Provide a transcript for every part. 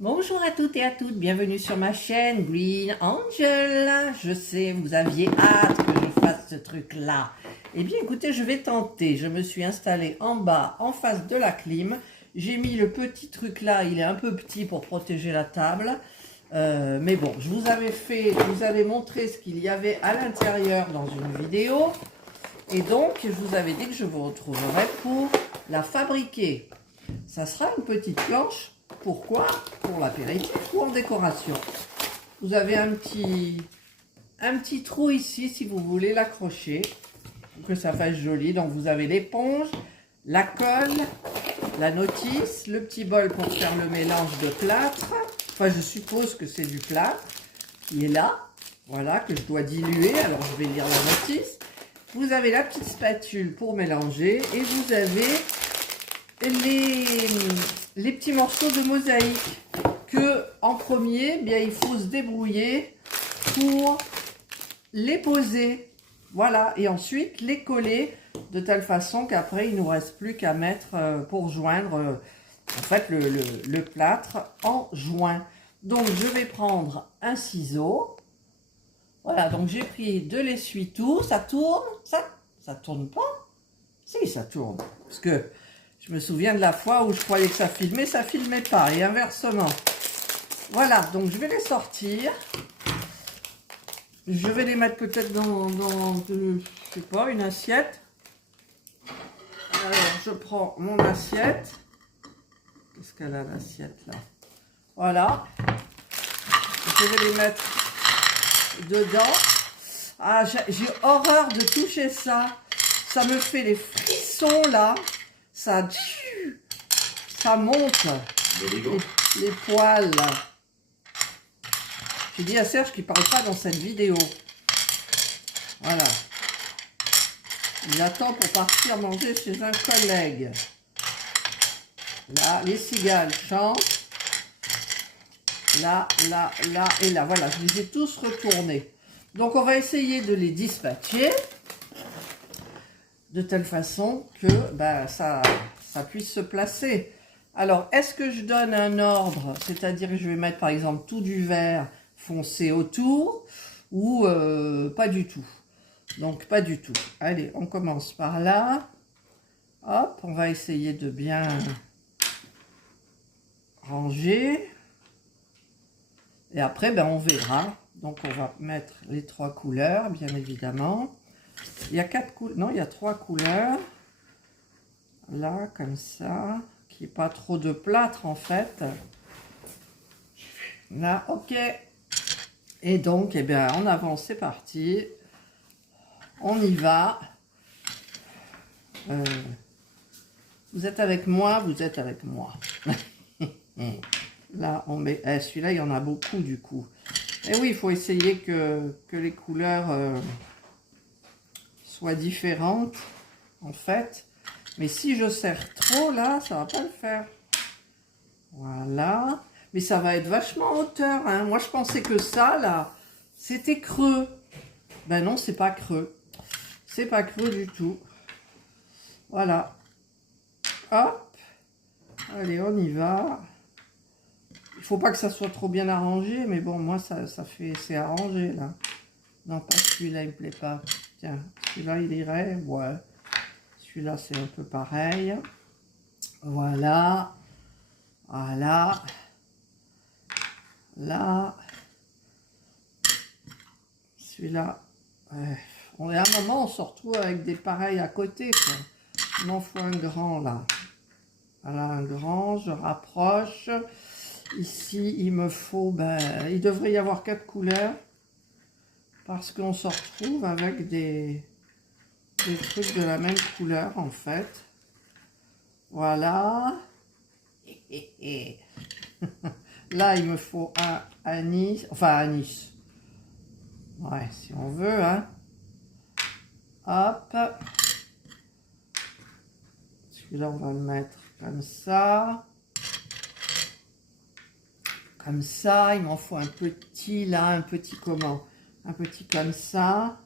Bonjour à toutes et à toutes, bienvenue sur ma chaîne Green Angel. Je sais, vous aviez hâte que je fasse ce truc-là. Eh bien écoutez, je vais tenter. Je me suis installée en bas, en face de la clim. J'ai mis le petit truc là, il est un peu petit pour protéger la table. Mais bon, je vous avais montré ce qu'il y avait à l'intérieur dans une vidéo. Et donc, je vous avais dit que je vous retrouverai pour la fabriquer. Ça sera une petite planche. Pourquoi? Pour l'apéritif ou en décoration. Vous avez un petit trou ici si vous voulez l'accrocher, pour que ça fasse joli. Donc vous avez l'éponge, la colle, la notice, le petit bol pour faire le mélange de plâtre. Enfin, je suppose que c'est du plâtre qui est là. Voilà, que je dois diluer. Alors je vais lire la notice. Vous avez la petite spatule pour mélanger et vous avez les petits morceaux de mosaïque que en premier, bien, il faut se débrouiller pour les poser. Voilà, et ensuite les coller de telle façon qu'après il ne nous reste plus qu'à mettre pour joindre en fait le plâtre en joint. Donc je vais prendre un ciseau. Voilà, donc j'ai pris de l'essuie-tout. Ça tourne? Ça tourne pas? Si, ça tourne. Parce que je me souviens de la fois où je croyais que ça filmait pas, et inversement. Voilà, donc je vais les sortir. Je vais les mettre peut-être dans je sais pas, une assiette. Alors, je prends mon assiette. Qu'est-ce qu'elle a, l'assiette, là? Voilà. Je vais les mettre dedans. Ah, j'ai horreur de toucher ça. Ça me fait les frissons, là. Ça monte, les poils. J'ai dit à Serge qu'il ne parle pas dans cette vidéo. Voilà. Il attend pour partir manger chez un collègue. Là, les cigales chantent. Là, là, là et là. Voilà, je les ai tous retournés. Donc, on va essayer de les dispatcher de telle façon que ça puisse se placer. Alors, est-ce que je donne un ordre, c'est-à-dire que je vais mettre par exemple tout du vert foncé autour, ou pas du tout? Donc, pas du tout. Allez, on commence par là. Hop, on va essayer de bien ranger. Et après, on verra. Donc, on va mettre les trois couleurs, bien évidemment. Il y a il y a trois couleurs. Là, comme ça. Qui n'est pas trop de plâtre, en fait. Là, ok. Et donc, eh bien, en avant, c'est parti. On y va. Vous êtes avec moi, vous êtes avec moi. Là, on met... celui-là, il y en a beaucoup, du coup. Et oui, il faut essayer que les couleurs soient différentes, en fait. Mais si je serre trop, là, ça va pas le faire. Voilà. Mais ça va être vachement en hauteur, hein. Moi, je pensais que ça, là, c'était creux. Ben non, c'est pas creux. C'est pas creux du tout. Voilà. Hop. Allez, on y va. Il faut pas que ça soit trop bien arrangé, mais bon, moi, ça fait... C'est arrangé, là. Non, pas celui-là, il me plaît pas. Tiens, celui-là, il irait. Ouais. Celui-là, c'est un peu pareil. Voilà. Voilà. Là. Celui-là. On est à un moment, on se retrouve avec des pareils à côté, quoi. Il m'en faut un grand, là. Voilà, un grand. Je rapproche. Ici, il me faut... il devrait y avoir 4 couleurs. Parce qu'on se retrouve avec des trucs de la même couleur, en fait. Voilà. Là, il me faut un anis. Enfin, anis. Ouais, si on veut, hein. Hop. Celui-là, on va le mettre comme ça. Comme ça. Il m'en faut un petit, là. Un petit comment? Un petit comme ça.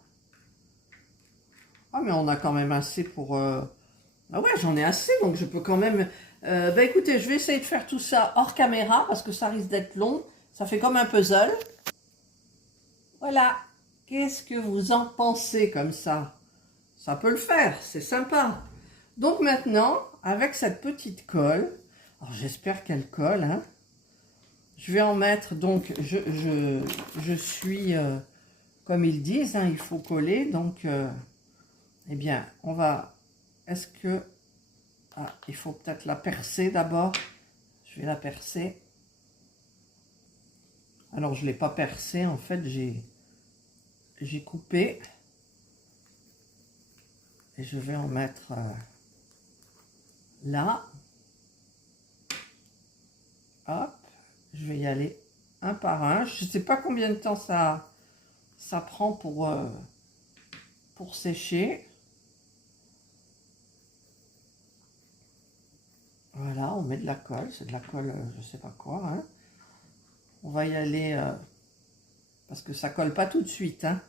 Ah, mais on a quand même assez pour... Ah ouais, j'en ai assez, donc je peux quand même Écoutez, je vais essayer de faire tout ça hors caméra parce que ça risque d'être long. Ça fait comme un puzzle. Voilà. Qu'est-ce que vous en pensez comme ça? Ça peut le faire, c'est sympa. Donc maintenant, avec cette petite colle, alors j'espère qu'elle colle, hein, je vais en mettre, donc je suis, comme ils disent, hein, il faut coller, donc, eh bien, on va, est-ce que, ah, il faut peut-être la percer d'abord, je vais la percer. Alors, je ne l'ai pas percée, en fait, j'ai coupé, et je vais en mettre là, hop, je vais y aller un par un, je ne sais pas combien de temps ça prend pour sécher. Voilà, on met de la colle, c'est de la colle, je sais pas quoi, hein. On va y aller, parce que ça colle pas tout de suite, hein.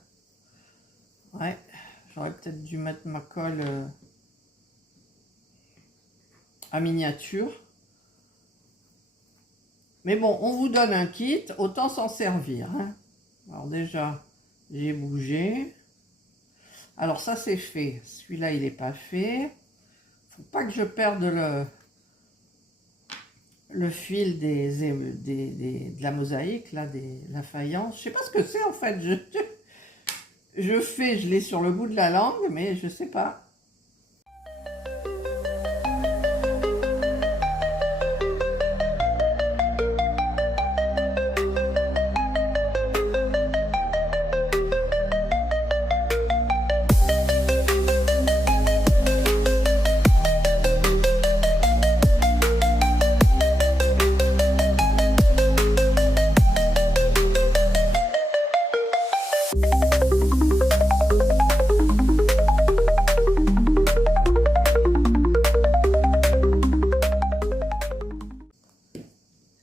Ouais, j'aurais peut-être dû mettre ma colle à miniature. Mais bon, on vous donne un kit, autant s'en servir, hein. Alors déjà, j'ai bougé. Alors ça, c'est fait. Celui-là, il n'est pas fait. Faut pas que je perde le fil de la mosaïque, là, la faïence. Je sais pas ce que c'est, en fait. Je l'ai sur le bout de la langue, mais je sais pas.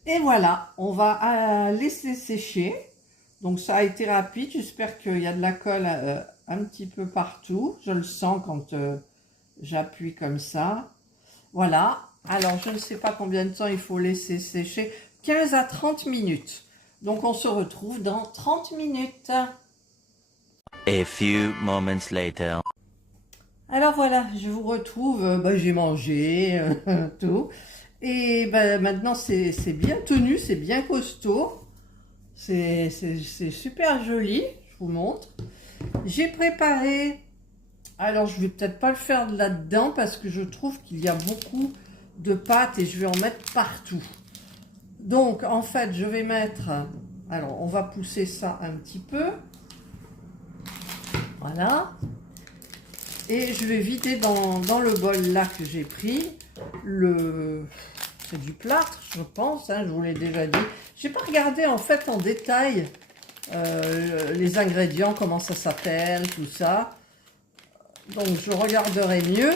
Et voilà, on va laisser sécher. Donc ça a été rapide, j'espère qu'il y a de la colle un petit peu partout. Je le sens quand j'appuie comme ça. Voilà, alors je ne sais pas combien de temps il faut laisser sécher. 15 à 30 minutes. Donc on se retrouve dans 30 minutes. A few moments later. Alors voilà, je vous retrouve, j'ai mangé, tout. Et maintenant c'est bien tenu, c'est bien costaud. C'est super joli, je vous montre. J'ai préparé, alors je vais peut-être pas le faire là-dedans parce que je trouve qu'il y a beaucoup de pâtes et je vais en mettre partout. Donc en fait je vais mettre, alors on va pousser ça un petit peu. Voilà. Et je vais vider dans le bol là que j'ai pris, c'est du plâtre je pense, hein, je vous l'ai déjà dit. J'ai pas regardé en fait en détail les ingrédients, comment ça s'appelle, tout ça. Donc je regarderai mieux.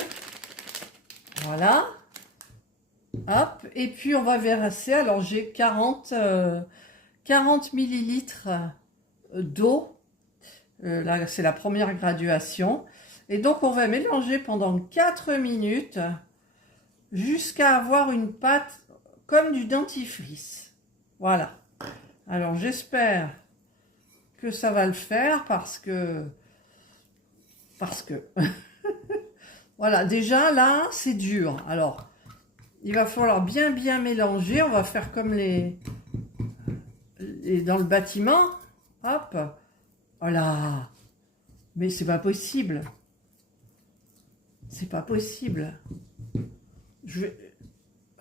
Voilà. Hop, et puis on va verser, alors j'ai 40 millilitres d'eau. Là c'est la première graduation. Et donc, on va mélanger pendant 4 minutes jusqu'à avoir une pâte comme du dentifrice. Voilà. Alors, j'espère que ça va le faire parce que voilà, déjà là, c'est dur. Alors, il va falloir bien mélanger. On va faire comme dans le bâtiment. Hop. Voilà. Mais c'est pas possible. C'est pas possible. Et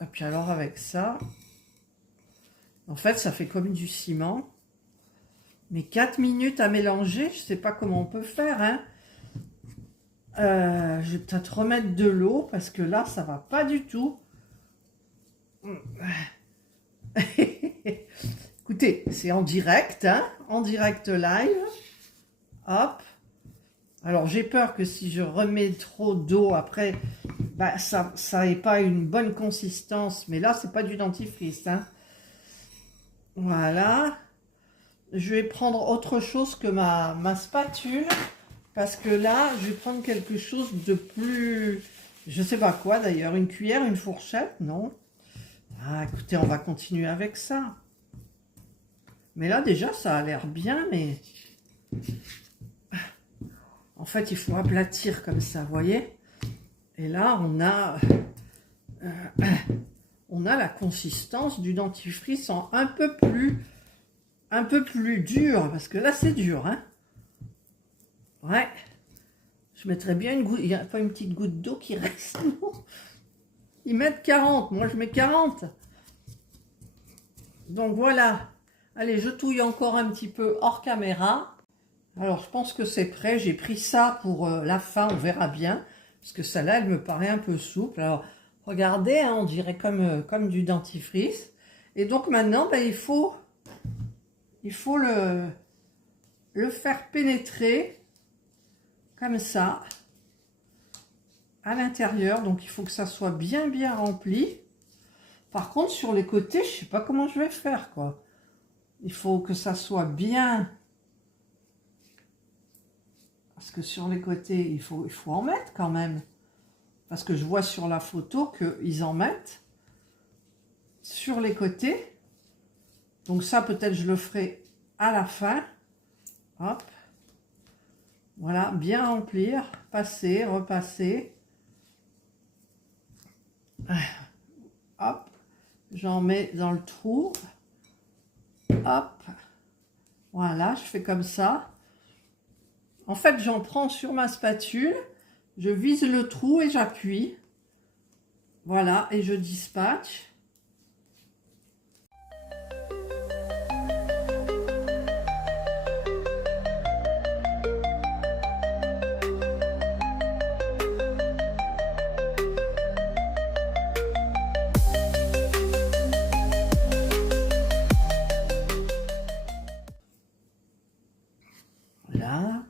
puis alors avec ça, en fait ça fait comme du ciment. Mais 4 minutes à mélanger, je sais pas comment on peut faire, hein. Je vais peut-être remettre de l'eau parce que là ça va pas du tout. Écoutez, c'est en direct, hein, en direct live. Hop. Alors j'ai peur que si je remets trop d'eau après, ça n'ait pas une bonne consistance. Mais là, c'est pas du dentifrice, hein. Voilà. Je vais prendre autre chose que ma spatule. Parce que là, je vais prendre quelque chose de plus Je sais pas quoi d'ailleurs, une cuillère, une fourchette, non? Ah, écoutez, on va continuer avec ça. Mais là, déjà, ça a l'air bien, mais... En fait, il faut aplatir comme ça, vous voyez? Et là, on a la consistance du dentifrice en un peu plus dur, parce que là, c'est dur, hein? Ouais. Je mettrais bien une goutte, il n'y a pas une petite goutte d'eau qui reste, non? Ils mettent 40, moi je mets 40. Donc voilà. Allez, je touille encore un petit peu hors caméra. Alors, je pense que c'est prêt. J'ai pris ça pour la fin, on verra bien. Parce que celle-là, elle me paraît un peu souple. Alors, regardez, hein, on dirait comme du dentifrice. Et donc maintenant, ben, il faut le faire pénétrer comme ça à l'intérieur. Donc, il faut que ça soit bien rempli. Par contre, sur les côtés, je ne sais pas comment je vais faire, quoi. Il faut que ça soit bien... Parce que sur les côtés, il faut en mettre quand même. Parce que je vois sur la photo qu'ils en mettent sur les côtés. Donc ça, peut-être je le ferai à la fin. Hop. Voilà, bien remplir. Passer, repasser. Hop. J'en mets dans le trou. Hop. Voilà, je fais comme ça. En fait, j'en prends sur ma spatule, je vise le trou et j'appuie. Voilà, et je dispatche. Voilà.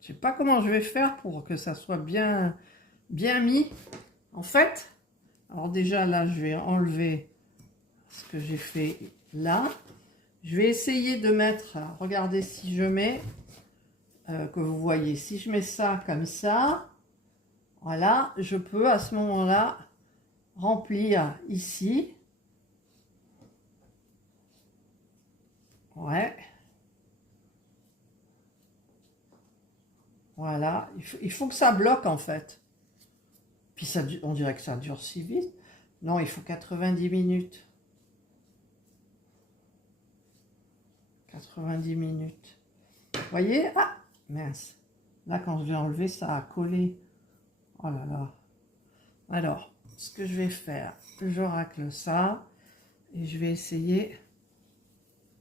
Je sais pas comment je vais faire pour que ça soit bien mis. En fait, alors déjà là, je vais enlever ce que j'ai fait là. Je vais essayer de mettre, regardez si je mets, que vous voyez, si je mets ça comme ça, voilà, je peux à ce moment-là remplir ici. Ouais. Voilà, il faut que ça bloque en fait. Puis ça, on dirait que ça durcit vite. Non, il faut 90 minutes. 90 minutes. Vous voyez? Ah, mince. Là, quand je l'ai enlevé, ça a collé. Oh là là. Alors, ce que je vais faire, je racle ça. Et je vais essayer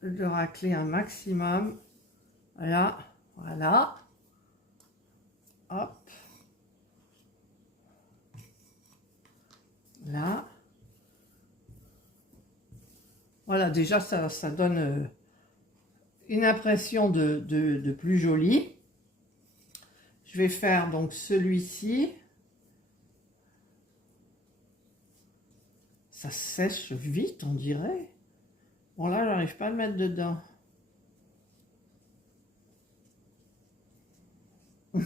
de racler un maximum. Voilà, voilà. Hop. Là. Voilà, déjà, ça donne une impression de plus joli. Je vais faire donc celui-ci. Ça sèche vite, on dirait. Bon, là, j'arrive pas à le mettre dedans. Je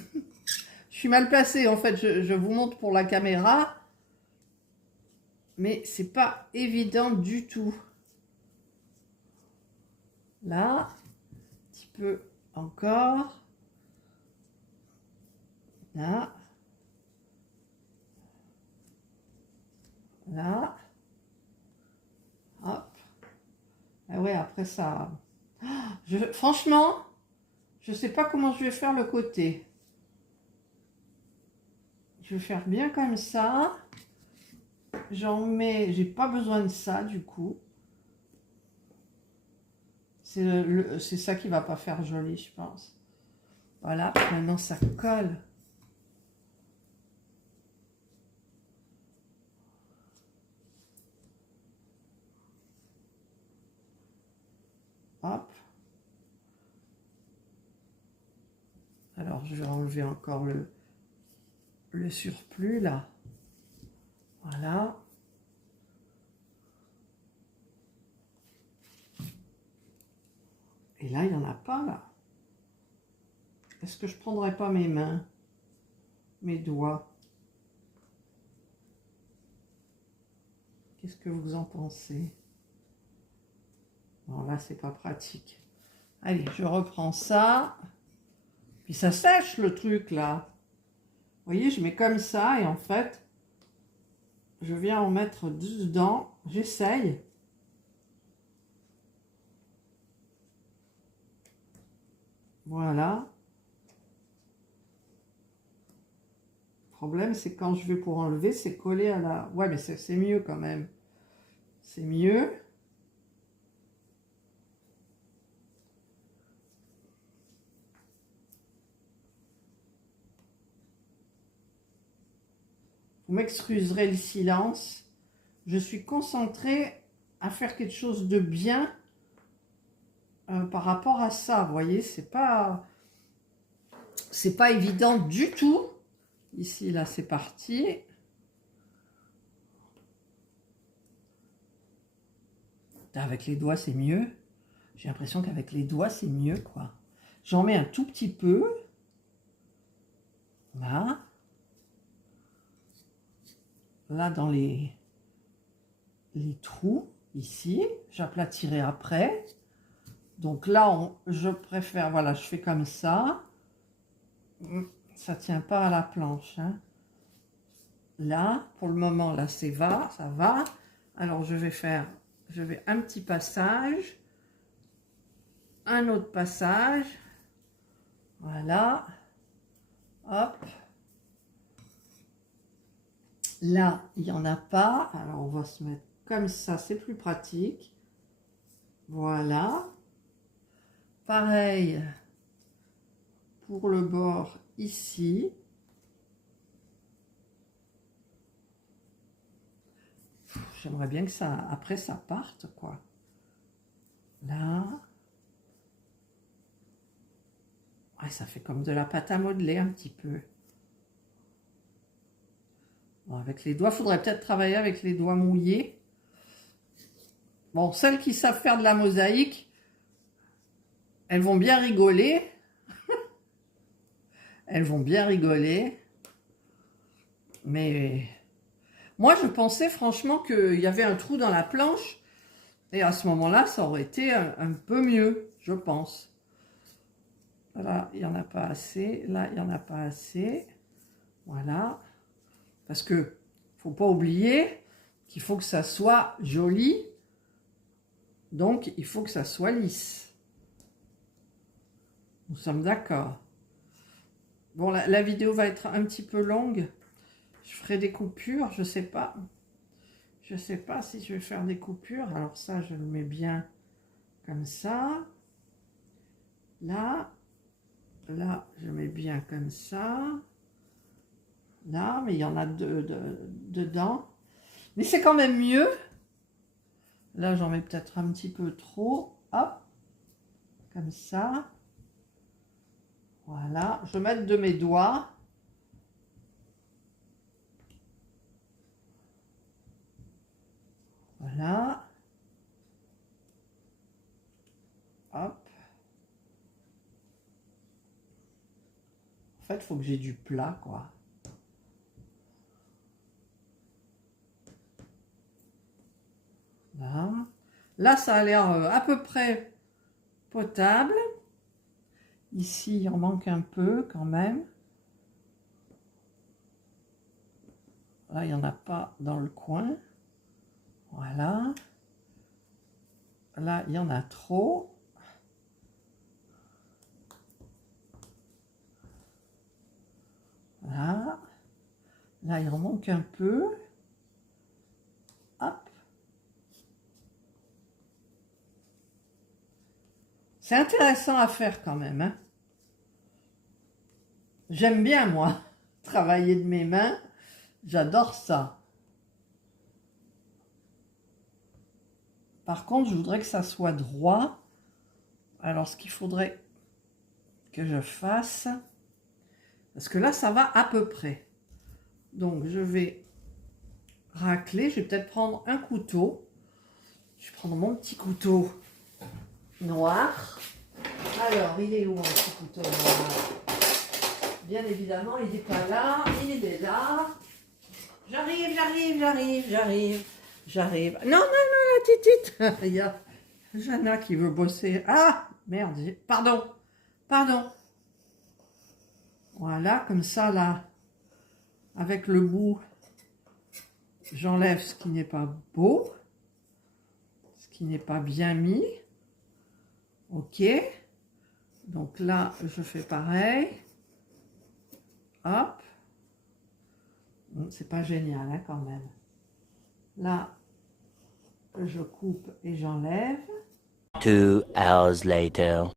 suis mal placée, en fait. Je vous montre pour la caméra. Mais c'est pas évident du tout. Là, un petit peu encore. Là. Là. Hop. Ah ouais, après ça... franchement, je sais pas comment je vais faire le côté. Je vais faire bien comme ça. J'en mets... J'ai pas besoin de ça, du coup. C'est ça qui va pas faire joli, je pense. Voilà, maintenant ça colle. Hop. Alors, je vais enlever encore le surplus, là. Voilà. Et là, il n'y en a pas, là. Est-ce que je prendrais pas mes mains, mes doigts? Qu'est-ce que vous en pensez? Bon, là, c'est pas pratique. Allez, je reprends ça. Puis ça sèche, le truc, là. Vous voyez, je mets comme ça, et en fait, je viens en mettre dedans. J'essaye. Voilà. Le problème, c'est quand je vais pour enlever, c'est collé à la... Ouais, mais c'est mieux quand même. C'est mieux. Vous m'excuserez le silence. Je suis concentrée à faire quelque chose de bien par rapport à ça. Vous voyez, c'est pas évident du tout. Ici, là, c'est parti. Avec les doigts, c'est mieux. J'ai l'impression qu'avec les doigts, c'est mieux, quoi. J'en mets un tout petit peu. Là. Là, dans les trous, ici. J'aplatirai après. Donc là, je préfère... Voilà, je fais comme ça. Ça tient pas à la planche, hein. Là, pour le moment, là, ça va. Alors, je vais un petit passage, un autre passage, voilà, hop. Là, il n'y en a pas, alors on va se mettre comme ça, c'est plus pratique. Voilà. Pareil pour le bord ici. J'aimerais bien que ça, après ça parte, quoi. Là. Ouais, ça fait comme de la pâte à modeler un petit peu. Bon, avec les doigts, il faudrait peut-être travailler avec les doigts mouillés. Bon, celles qui savent faire de la mosaïque, elles vont bien rigoler. Elles vont bien rigoler. Mais moi, je pensais franchement qu'il y avait un trou dans la planche. Et à ce moment-là, ça aurait été un peu mieux, je pense. Là, il n'y en a pas assez. Là, il n'y en a pas assez. Voilà. Parce que, faut pas oublier qu'il faut que ça soit joli. Donc, il faut que ça soit lisse. Nous sommes d'accord. Bon, la vidéo va être un petit peu longue. Je ferai des coupures, je sais pas. Je sais pas si je vais faire des coupures. Alors ça, je le mets bien comme ça. Là. Là, je mets bien comme ça. Là, mais il y en a deux dedans. Mais c'est quand même mieux. Là, j'en mets peut-être un petit peu trop. Hop. Comme ça. Voilà. Je vais mettre de mes doigts. Voilà. Hop. En fait, il faut que j'ai du plat, quoi. Là. Là, ça a l'air à peu près potable. Ici, il en manque un peu quand même. Là, il n'y en a pas dans le coin. Voilà. Là, il y en a trop. Là. Là, il en manque un peu. Hop. C'est intéressant à faire quand même, hein. J'aime bien, moi, travailler de mes mains. J'adore ça. Par contre, je voudrais que ça soit droit. Alors, ce qu'il faudrait que je fasse... Parce que là, ça va à peu près. Donc, je vais racler. Je vais peut-être prendre un couteau. Je vais prendre mon petit couteau noir. Alors, il est où mon petit couteau noir? Bien évidemment, il n'est pas là, il est là. J'arrive. Non, la titite. Il y a Jana qui veut bosser. Ah, merde, pardon. Voilà, comme ça, là, avec le bout, j'enlève ce qui n'est pas beau, ce qui n'est pas bien mis. Ok. Donc là, je fais pareil. Hop. C'est pas génial, hein, quand même. Là, je coupe et j'enlève. 2 hours later.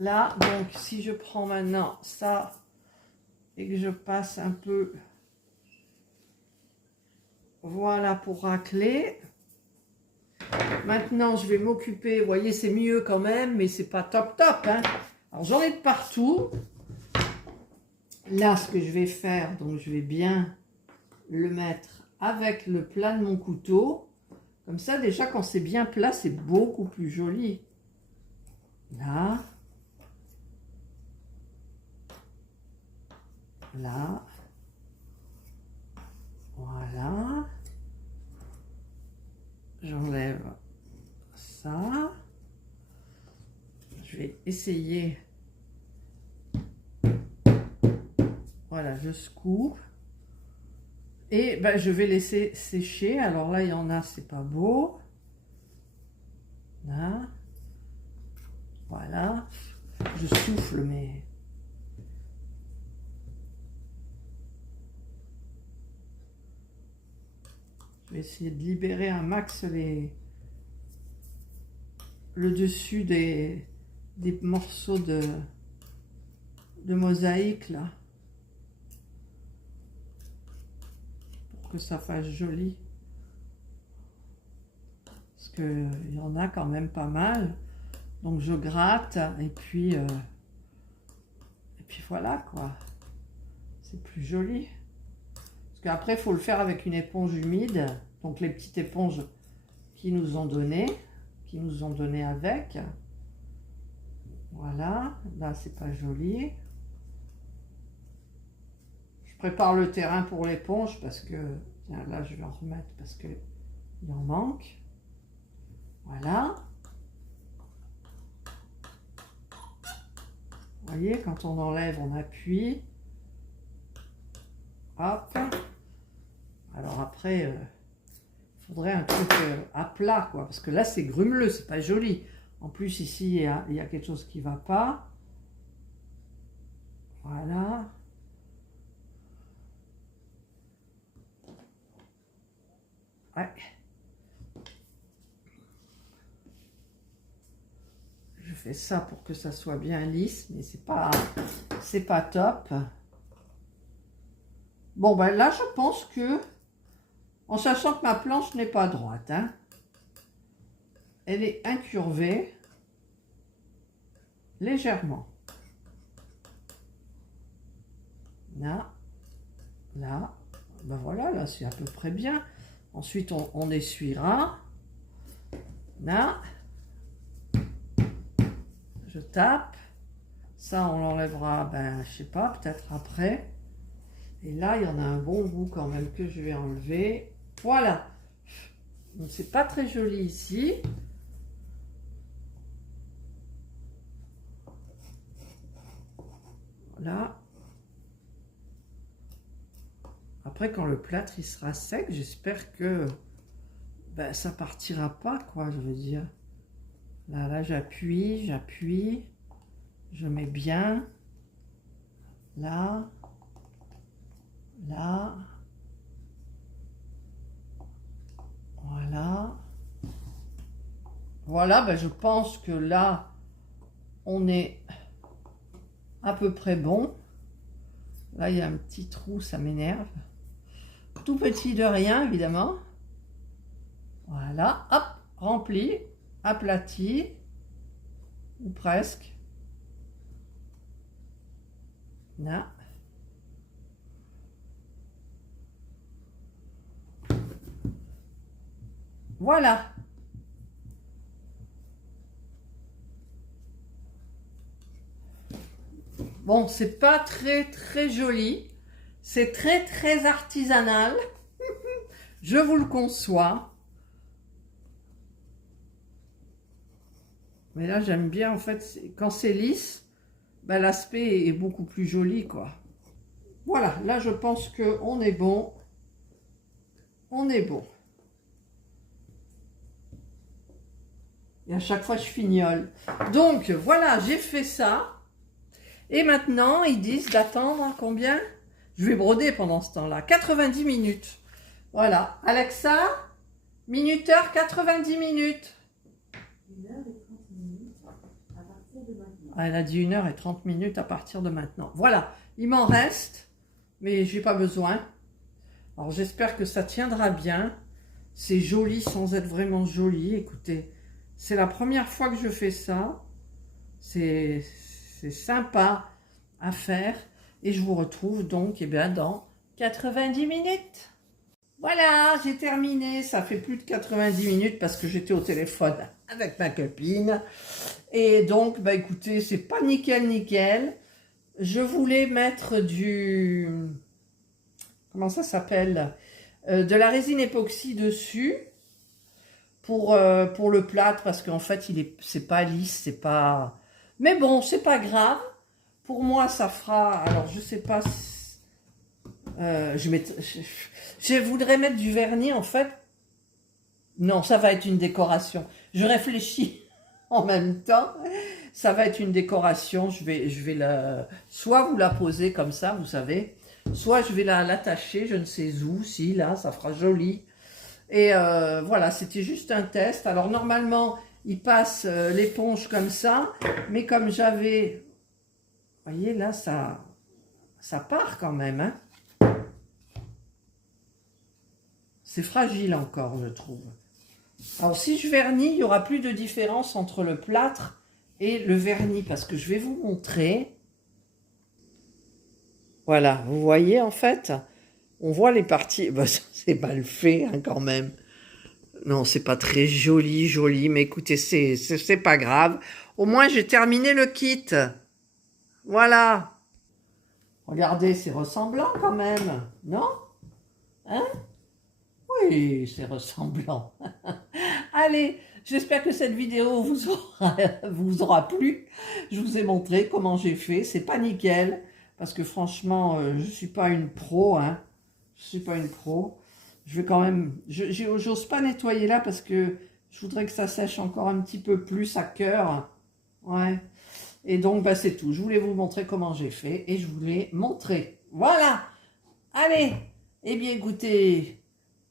Là, donc, si je prends maintenant ça et que je passe un peu, voilà, pour racler. Maintenant, je vais m'occuper, vous voyez, c'est mieux quand même, mais c'est pas top, hein. Alors, j'en ai de partout. Là, ce que je vais faire, donc je vais bien le mettre avec le plat de mon couteau. Comme ça, déjà, quand c'est bien plat, c'est beaucoup plus joli. Là. Là, voilà, j'enlève ça, je vais essayer, voilà, je scoop, et ben, je vais laisser sécher. Alors là, il y en a, c'est pas beau, là, voilà, je souffle, mais... Je vais essayer de libérer un max le dessus des morceaux de mosaïque là, pour que ça fasse joli. Parce qu'il y en a quand même pas mal. Donc je gratte et puis voilà quoi. C'est plus joli. Après, il faut le faire avec une éponge humide, donc les petites éponges qu'ils nous ont donné avec. Voilà, là c'est pas joli. Je prépare le terrain pour l'éponge parce que, tiens, là je vais en remettre parce que il en manque. Voilà. Vous voyez, quand on enlève, on appuie. Hop. Alors après, il faudrait un truc à plat, quoi. Parce que là, c'est grumeleux, c'est pas joli. En plus, ici, il y a quelque chose qui ne va pas. Voilà. Ouais. Je fais ça pour que ça soit bien lisse, mais c'est pas top. Bon, ben là, je pense que, en sachant que ma planche n'est pas droite, hein, elle est incurvée légèrement. Là, ben voilà, là c'est à peu près bien. Ensuite, on essuiera. Là, je tape. Ça, on l'enlèvera, ben, je sais pas, peut-être après. Et là, il y en a un bon bout quand même que je vais enlever. Voilà. Donc, c'est pas très joli ici. Voilà. Après, quand le plâtre il sera sec, j'espère que ben, ça partira pas, quoi, je veux dire. Là, j'appuie, je mets bien. Là, Là. Voilà. Voilà, ben je pense que là, on est à peu près bon. Là, il y a un petit trou, ça m'énerve. Tout petit de rien, évidemment. Voilà, hop, rempli, aplati, ou presque. Là. Voilà. Bon, c'est pas très joli. C'est très artisanal. Je vous le conçois. Mais là, j'aime bien, en fait, quand c'est lisse, ben, l'aspect est beaucoup plus joli, quoi. Voilà, là, je pense qu'on est bon. On est bon. Et à chaque fois, je fignole. Donc, voilà, j'ai fait ça. Et maintenant, ils disent d'attendre combien? Je vais broder pendant ce temps-là. 90 minutes. Voilà. Alexa, minuteur, 90 minutes. 1h30 à partir de maintenant. Ah, elle a dit 1h30 à partir de maintenant. Voilà. Il m'en reste, mais j'ai pas besoin. Alors, j'espère que ça tiendra bien. C'est joli sans être vraiment joli. Écoutez, c'est la première fois que je fais ça. C'est sympa à faire. Et je vous retrouve donc dans 90 minutes. Voilà, j'ai terminé. Ça fait plus de 90 minutes parce que j'étais au téléphone avec ma copine. Et donc, bah écoutez, c'est pas nickel. Je voulais mettre du... Comment ça s'appelle? De la résine époxy dessus. Pour le plâtre, parce qu'en fait, c'est pas lisse, c'est pas... Mais bon, c'est pas grave. Pour moi, ça fera... Alors, je sais pas si... je voudrais mettre du vernis, en fait. Non, ça va être une décoration. Je réfléchis en même temps. Ça va être une décoration. Je vais la... Soit vous la posez comme ça, vous savez. Soit je vais l'attacher, je ne sais où. Si, là, ça fera joli. Et voilà, c'était juste un test. Alors normalement, il passe l'éponge comme ça, mais comme j'avais... Vous voyez, là, ça part quand même. Hein. C'est fragile encore, je trouve. Alors si je vernis, il n'y aura plus de différence entre le plâtre et le vernis, parce que je vais vous montrer. Voilà, vous voyez en fait, on voit les parties... Bah, c'est mal fait hein, quand même. Non, c'est pas très joli, mais écoutez, c'est pas grave. Au moins, j'ai terminé le kit. Voilà. Regardez, c'est ressemblant quand même, non? Hein? Oui, c'est ressemblant. Allez, j'espère que cette vidéo vous aura plu. Je vous ai montré comment j'ai fait. C'est pas nickel, parce que franchement, je suis pas une pro, hein. Je suis pas une pro. Je vais quand même... J'ose pas nettoyer là parce que je voudrais que ça sèche encore un petit peu plus à cœur. Ouais. Et donc, bah, c'est tout. Je voulais vous montrer comment j'ai fait et je voulais montrer. Voilà. Allez. Eh bien, écoutez,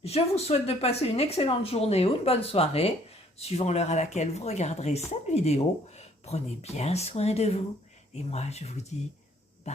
je vous souhaite de passer une excellente journée ou une bonne soirée, suivant l'heure à laquelle vous regarderez cette vidéo. Prenez bien soin de vous. Et moi, je vous dis bye.